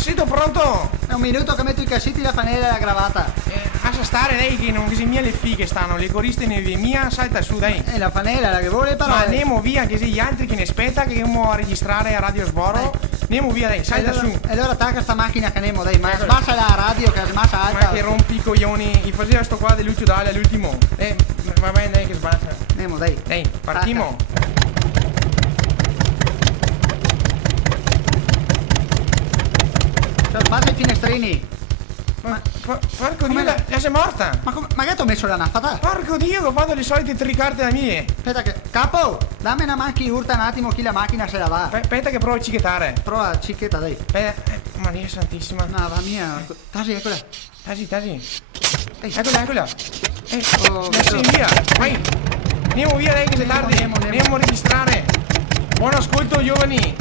Sito pronto? È un minuto che metto i cassetti, la fanella e la gravata. Lascia stare lei che non si mia le fighe stanno, le coriste ne via mia, salta su dai. E la fanella, la che vuole Ma parole. andiamo via che se gli altri che ne aspetta che andiamo a registrare a Radio Sboro. Andiamo via dai, salta su. E allora attacca sta macchina che andiamo, dai, ma smassa la radio che smassa alta. Ma che rompi i coglioni, gli faceva sto qua di Lucio Dali all'ultimo. Va bene dai che sbassa. Andiamo, dai. Dai, partiamo. Smassa i finestrini. Porco Dio, la sei morta. Ma che ti ho messo la naffata? Porco Dio, che ho fatto le solite tricarte da mie. Aspetta che... Capo, dammi una macchina, urta un attimo chi la macchina se la va. Aspetta che provo a cichettare. Prova la cicchetta, dai. Maria santissima. No, va mia. Tasi, eccola. Tasi. Eccola. Oh, Adesso in via. Vai. Andiamo via dai che sei tardi. Andiamo a registrare. Buon ascolto giovani.